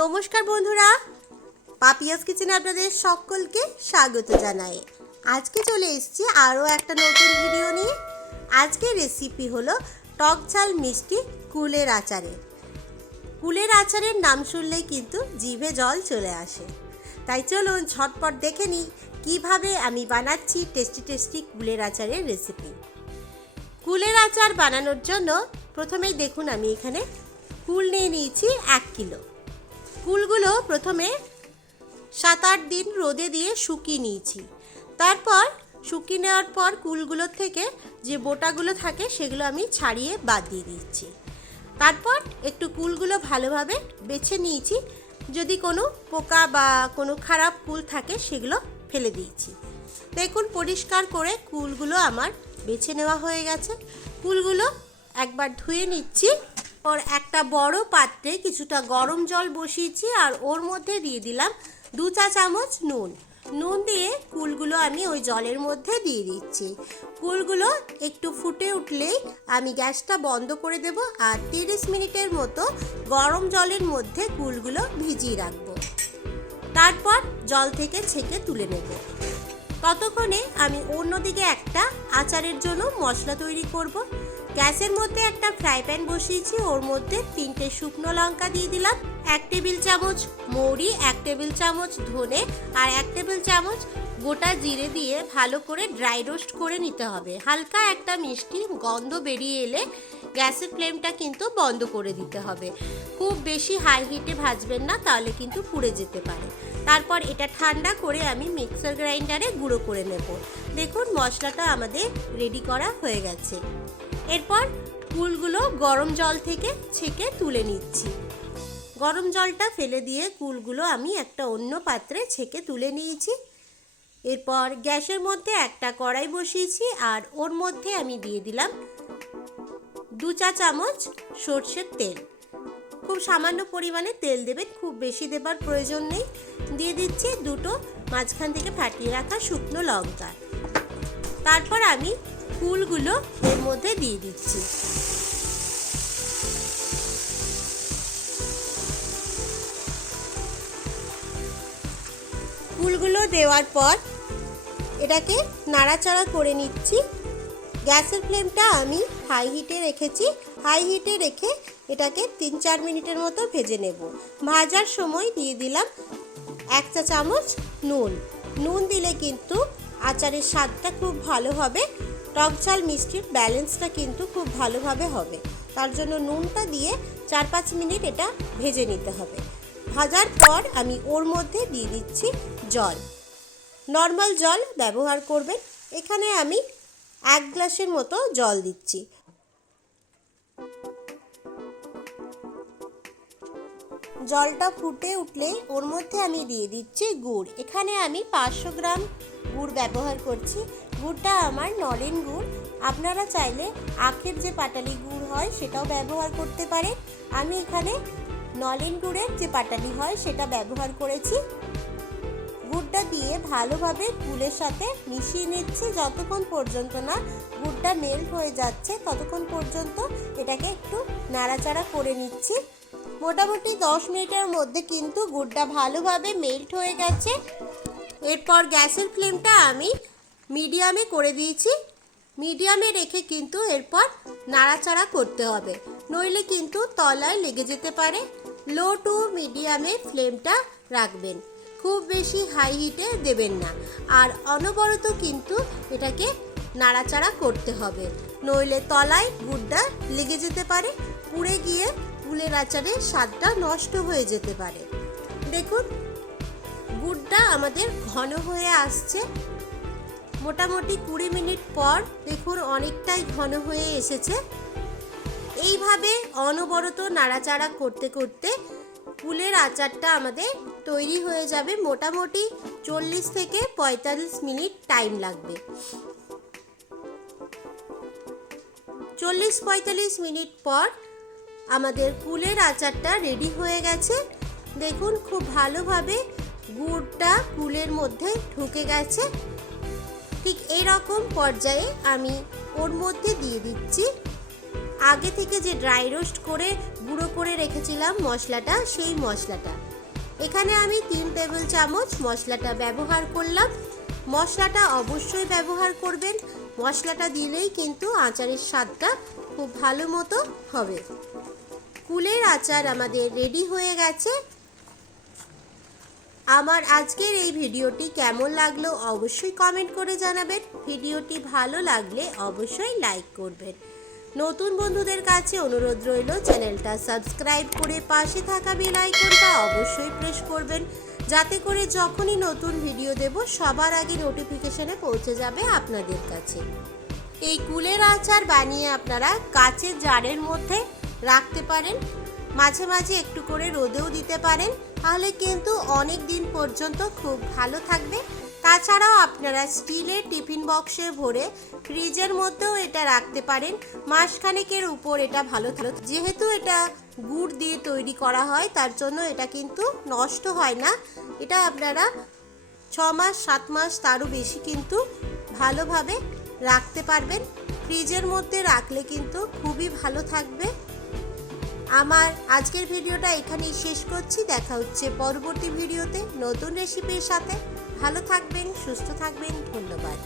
নমস্কার বন্ধুরা। পাপিয়াস কিচেনে আপনাদের সকলকে স্বাগত জানাই। আজকে চলে এসেছি আরও একটা নতুন ভিডিও নিয়ে। আজকের রেসিপি হলো টক ঝাল মিষ্টি কুলের আচারের কুলের আচারের নাম শুনলেই কিন্তু জিভে জল চলে আসে। তাই চলুন ঝটপট দেখে নিই কীভাবে আমি বানাচ্ছি টেস্টি টেস্টি কুলের আচারের রেসিপি কুলের আচার বানানোর জন্য প্রথমেই দেখুন আমি এখানে কুল নিয়ে নিয়েছি এক কিলো। কুলগুলো প্রথমে সাত আট দিন রোদে দিয়ে শুকিয়ে নিয়েছি। তারপর শুকিয়ে নেওয়ার পর কুলগুলোর থেকে যে বোটাগুলো থাকে সেগুলো আমি ছাড়িয়ে বাদ দিয়ে দিচ্ছি তারপর একটু কুলগুলো ভালোভাবে বেছে নিয়েছি। যদি কোনো পোকা বা কোনো খারাপ কুল থাকে সেগুলো ফেলে দিয়েছি। দেখুন, পরিষ্কার করে কুলগুলো আমার বেছে নেওয়া হয়ে গেছে। কুলগুলো একবার ধুয়ে নিচ্ছি। ওর একটা বড় পাত্রে কিছুটা গরম জল বসিয়েছি আর ওর মধ্যে দিয়ে দিলাম দু চা চামচ নুন। নুন দিয়ে কুলগুলো আমি ওই জলের মধ্যে দিয়ে দিচ্ছি। কুলগুলো একটু ফুটে উঠলেই আমি গ্যাসটা বন্ধ করে দেব আর তিরিশ মিনিটের মতো গরম জলের মধ্যে কুলগুলো ভিজিয়ে রাখব। তারপর জল থেকে ছেঁকে তুলে নেব। ততক্ষণে আমি অন্যদিকে একটা আচারের জন্য মশলা তৈরি করব। গ্যাসের মধ্যে একটা ফ্রাই প্যান বসিয়েছি, ওর মধ্যে তিনটে শুকনো লঙ্কা দিয়ে দিলাম, এক টেবিল চামচ মৌরি, এক টেবিল চামচ ধনে আর এক টেবিল চামচ গোটা জিরে দিয়ে ভালো করে ড্রাই রোস্ট করে নিতে হবে। হালকা একটা মিষ্টি গন্ধ বেরিয়ে এলে গ্যাসের ফ্লেমটা কিন্তু বন্ধ করে দিতে হবে। খুব বেশি হাই হিটে ভাজবেন না, তাহলে কিন্তু পুড়ে যেতে পারে। তারপর এটা ঠান্ডা করে আমি মিক্সার গ্রাইন্ডারে গুঁড়ো করে নেব। দেখুন, মশলাটা আমাদের রেডি করা হয়ে গেছে। এরপর কুলগুলো গরম জল থেকে ছেঁকে তুলে নিচ্ছি। গরম জলটা ফেলে দিয়ে কুলগুলো আমি একটা অন্য পাত্রে ছেঁকে তুলে নিয়েছি। এরপর গ্যাসের মধ্যে একটা কড়াই বসিয়েছি আর ওর মধ্যে আমি দিয়ে দিলাম দু চা চামচ সর্ষের তেল। খুব সামান্য পরিমাণে তেল দেবেন, খুব বেশি দেবার প্রয়োজন নেই। দিয়ে দিচ্ছি দুটো মাঝখান থেকে ফাটিয়ে রাখা শুকনো লঙ্কা। তারপর আমি ফুলগুলো এর মধ্যে দিয়ে দিচ্ছি। ফুলগুলো দেওয়ার পর এটাকে নাড়াচাড়া করে নিচ্ছি। গ্যাসের ফ্লেমটা আমি হাই হিটে রেখেছি। হাই হিটে রেখে এটাকে তিন চার মিনিটের মতো ভেজে নেব। ভাজার সময় দিয়ে দিলাম এক চা চামচ নুন। নুন দিলে কিন্তু আচারের স্বাদটা খুব ভালো হবে। টক ঝাল, মিষ্টির ব্যালেন্সটা কিন্তু খুব ভালোভাবে হবে। তার জন্য নুনটা দিয়ে চার পাঁচ মিনিট এটা ভেজে নিতে হবে। ভাজার পর আমি ওর মধ্যে দিয়ে দিচ্ছি জল। নর্মাল জল ব্যবহার করবেন। এখানে আমি এক গ্লাসের মতো জল দিচ্ছি। জলটা ফুটে উঠলে ওর মধ্যে আমি দিয়ে দিচ্ছি গুড়। এখানে আমি পাঁচশো গ্রাম গুড় ব্যবহার করছি। গুড়টা আমার নলেন গুড়। আপনারা চাইলে আখের যে পাটালি গুড় হয় সেটাও ব্যবহার করতে পারেন। আমি এখানে নলেন গুড়ের যে পাটালি হয় সেটা ব্যবহার করেছি। গুড়টা দিয়ে ভালোভাবে গুড়ের সাথে মিশিয়ে নিচ্ছি। যতক্ষণ পর্যন্ত না গুড়টা মেল্ট হয়ে যাচ্ছে, ততক্ষণ পর্যন্ত এটাকে একটু নাড়াচাড়া করে নিচ্ছি। মোটামুটি দশ মিনিটের মধ্যে কিন্তু গুড়টা ভালোভাবে মেল্ট হয়ে গেছে। এরপর গ্যাসের ফ্লেমটা আমি মিডিয়ামে করে দিয়েছি। মিডিয়ামে রেখে কিন্তু এরপর নাড়াচাড়া করতে হবে। নইলে কিন্তু তলায় লেগে যেতে পারে। লো টু মিডিয়ামে ফ্লেমটা রাখবেন। খুব বেশি হাই হিটে দেবেন না। আর অনবরত কিন্তু এটাকে নাড়াচাড়া করতে হবে। নইলে তলায় গুড়টা লেগে যেতে পারে, পুড়ে গিয়ে ফুলের আচারের স্বাদটা নষ্ট হয়ে যেতে পারে। দেখুন গুড়টা আমাদের ঘন হয়ে আসছে। মোটামুটি কুড়ি মিনিট পর দেখুন অনেকটাই ঘন হয়ে এসেছে। এইভাবে অনবরত নাড়াচাড়া করতে করতে ফুলের আচারটা আমাদের তৈরি হয়ে যাবে। মোটামুটি চল্লিশ থেকে পঁয়তাল্লিশ মিনিট টাইম লাগবে। চল্লিশ পঁয়তাল্লিশ মিনিট পর আমাদের কুলের আচারটা রেডি হয়ে গেছে। দেখুন খুব ভালোভাবে গুড়টা কুলের মধ্যে ঢুকে গেছে। ঠিক এরকম পর্যায়ে আমি ওর মধ্যে দিয়ে দিচ্ছি। আগে থেকে যে ড্রাই রোস্ট করে গুঁড়ো করে রেখেছিলাম মশলাটা, সেই মশলাটা। এখানে আমি তিন টেবিল চামচ মশলাটা ব্যবহার করলাম। মশলাটা অবশ্যই ব্যবহার করবেন। মশলাটা দিলেই কিন্তু আচারের স্বাদটা খুব ভালো মতো হবে। কুলের আচার আমাদের রেডি হয়ে গেছে। আমার আজকের এই ভিডিওটি কেমন লাগল অবশ্যই কমেন্ট করে জানাবেন। ভিডিওটি ভালো লাগলে অবশ্যই লাইক করবেন। নতুন বন্ধুদের কাছে অনুরোধ রইল, চ্যানেলটা সাবস্ক্রাইব করে পাশে থাকা বেল আইকনটা অবশ্যই প্রেস করবেন। যাতে করে যখনই নতুন ভিডিও দেব, সবার আগে নোটিফিকেশনে পৌঁছে যাবে আপনাদের কাছে। এই কুলের আচার বানিয়ে আপনারা কাচের জারের মধ্যে রাখতে পারেন। মাঝে মাঝে একটু করে রোদেও দিতে পারেন, তাহলে কিন্তু অনেক দিন পর্যন্ত খুব ভালো থাকবে। তাছাড়াও আপনারা স্টিলের টিফিন বক্সে ভরে ফ্রিজের মধ্যেও এটা রাখতে পারেন, মাসখানেকের উপর এটা ভালো থাকবে। যেহেতু এটা গুড় দিয়ে তৈরি করা হয়, তার জন্য এটা কিন্তু নষ্ট হয় না। এটা আপনারা ছ মাস, সাত মাস তারও বেশি কিন্তু ভালোভাবে রাখতে পারবেন। ফ্রিজের মধ্যে রাখলে কিন্তু খুবই ভালো থাকবে। আমার আজকের ভিডিওটা এখানেই শেষ করছি। দেখা হচ্ছে পরবর্তী ভিডিওতে নতুন রেসিপির সাথে। ভালো থাকবেন, সুস্থ থাকবেন, ধন্যবাদ।